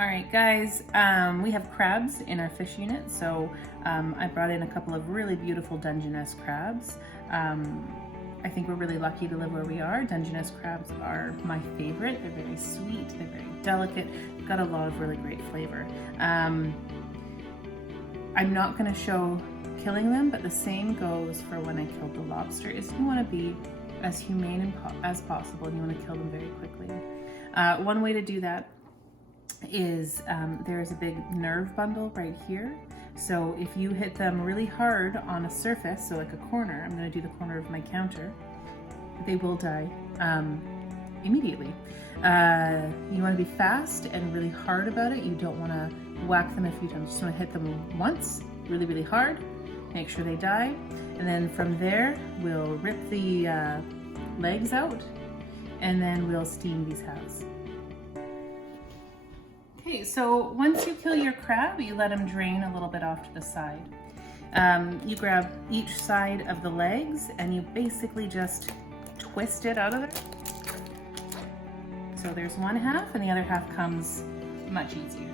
All right, guys, we have crabs in our fish unit, so I brought in a couple of really beautiful Dungeness crabs. I think we're really lucky to live where we are. Dungeness crabs are my favorite. They're very sweet, they're very delicate, they've got a lot of really great flavor. I'm not going to show killing them, but the same goes for when I killed the lobster, is you want to be as humane as possible, and you want to kill them very quickly. One way to do that is there's a big nerve bundle right here. So if you hit them really hard on a surface, so like a corner, I'm going to do the corner of my counter, they will die immediately. You want to be fast and really hard about it. You don't want to whack them a few times. You just want to hit them once, really, really hard, make sure they die. And then from there, we'll rip the legs out, and then we'll steam these halves. Okay, so once you kill your crab, you let them drain a little bit off to the side. You grab each side of the legs and you basically just twist it out of there. So there's one half, and the other half comes much easier.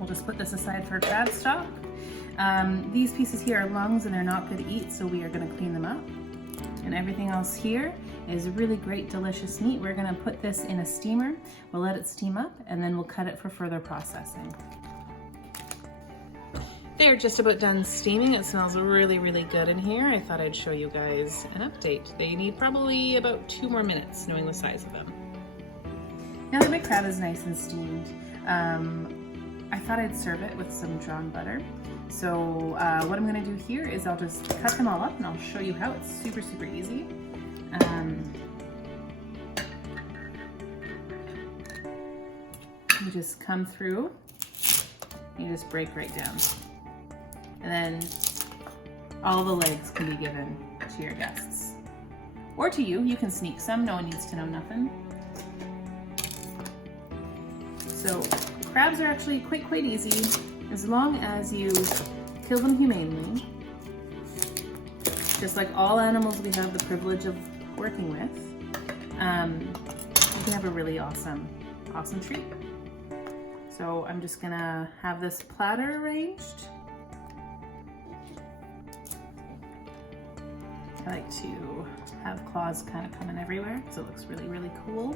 We'll just put this aside for crab stock. These pieces here are lungs and they're not good to eat, so we are going to clean them up. And everything else here is really great, delicious meat. We're going to put this in a steamer. We'll let it steam up, and then we'll cut it for further processing. They're just about done steaming. It smells really, really good in here. I thought I'd show you guys an update. They need probably about 2 more minutes, knowing the size of them. Now that my crab is nice and steamed, I thought I'd serve it with some drawn butter. So what I'm going to do here is I'll just cut them all up, and I'll show you how. It's super, super easy. You just come through, you just break right down. And then all the legs can be given to your guests. Or to you. You can sneak some, no one needs to know nothing. So crabs are actually quite easy as long as you kill them humanely. Just like all animals we have the privilege of working with, you can have a really awesome treat. So I'm just gonna have this platter arranged. I like to have claws kind of coming everywhere, so it looks really, really cool.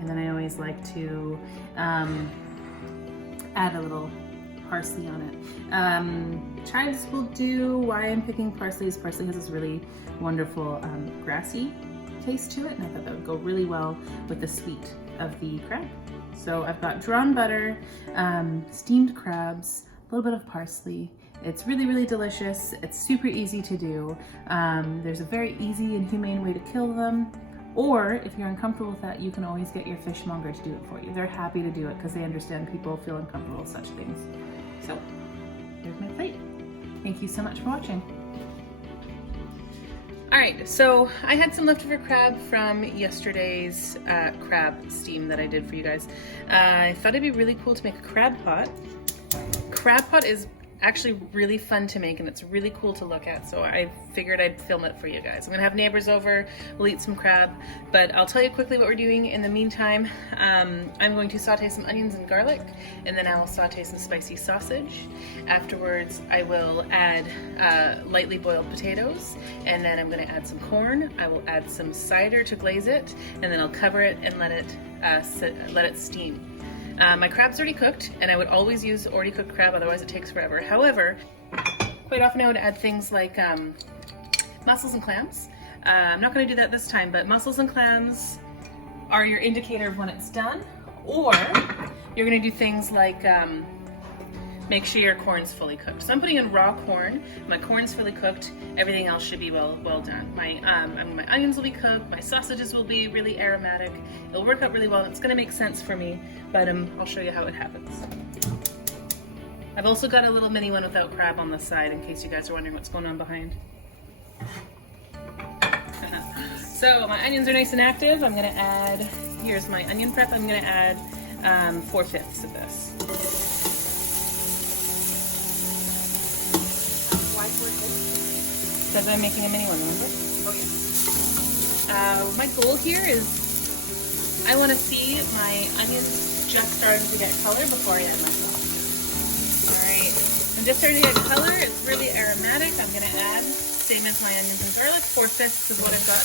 And then I always like to add a little parsley on it. Chives will do. Why I'm picking parsley is parsley has this really wonderful grassy taste to it, and I thought that would go really well with the sweet of the crab. So I've got drawn butter, steamed crabs, a little bit of parsley. It's really, really delicious. It's super easy to do. There's a very easy and humane way to kill them. Or if you're uncomfortable with that, you can always get your fishmonger to do it for you. They're happy to do it because they understand people feel uncomfortable with such things. So here's my plate. Thank you so much for watching. All right, so I had some leftover crab from yesterday's crab steam that I did for you guys. I thought it'd be really cool to make a crab pot. Crab pot is actually really fun to make, and it's really cool to look at, so I figured I'd film it for you guys. I'm gonna have neighbors over, we'll eat some crab, but I'll tell you quickly what we're doing in the meantime. I'm going to saute some onions and garlic, and then I will saute some spicy sausage. Afterwards, I will add lightly boiled potatoes, and then I'm gonna add some corn. I will add some cider to glaze it, and then I'll cover it and let it steam. My crab's already cooked, and I would always use already cooked crab, otherwise it takes forever. However, quite often I would add things like mussels and clams. I'm not going to do that this time, but mussels and clams are your indicator of when it's done. Or you're going to do things like make sure your corn's fully cooked. So I'm putting in raw corn. My corn's fully cooked. Everything else should be well done. My onions will be cooked. My sausages will be really aromatic. It'll work out really well. It's going to make sense for me, but I'll show you how it happens. I've also got a little mini one without crab on the side in case you guys are wondering what's going on behind. So my onions are nice and active. I'm going to add, here's my onion prep. I'm going to add 4/5 of this. Because I'm making a mini one, remember? Oh yeah. My goal here is I want to see my onions just starting to get color before I add my sauce. Alright, I'm just starting to get color. It's really aromatic. I'm going to add, same as my onions and garlic, 4/5 of what I've got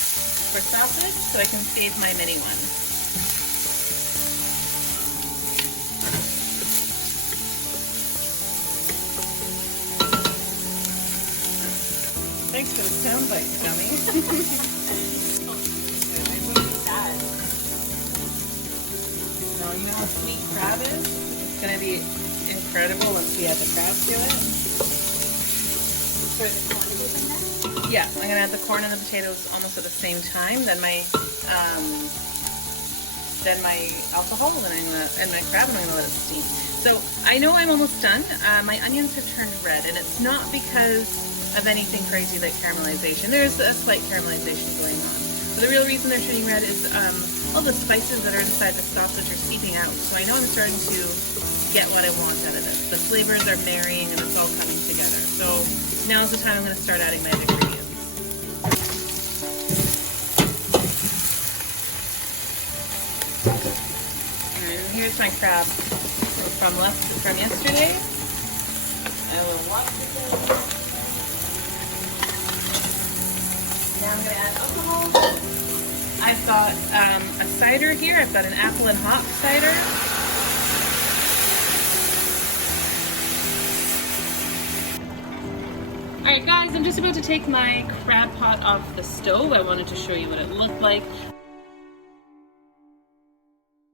for sausage, so I can save my mini one. Thanks for the sound bite, dummy. Now, you know how sweet crab is? It's going to be incredible once we add the crab to it. So the corn goes in there? Yeah, I'm going to add the corn and the potatoes almost at the same time. Then my alcohol, and my crab, and I'm going to let it steam. So I know I'm almost done. My onions have turned red, and it's not because of anything crazy like caramelization. There's a slight caramelization going on. But the real reason they're turning red is all the spices that are inside the sausage are seeping out. So I know I'm starting to get what I want out of this. The flavors are marrying and it's all coming together. So now's the time I'm going to start adding my ingredients. And here's my crab from yesterday. I will wash it. Now I'm going to add alcohol. I've got a cider here. I've got an apple and hop cider. Alright guys, I'm just about to take my crab pot off the stove. I wanted to show you what it looked like.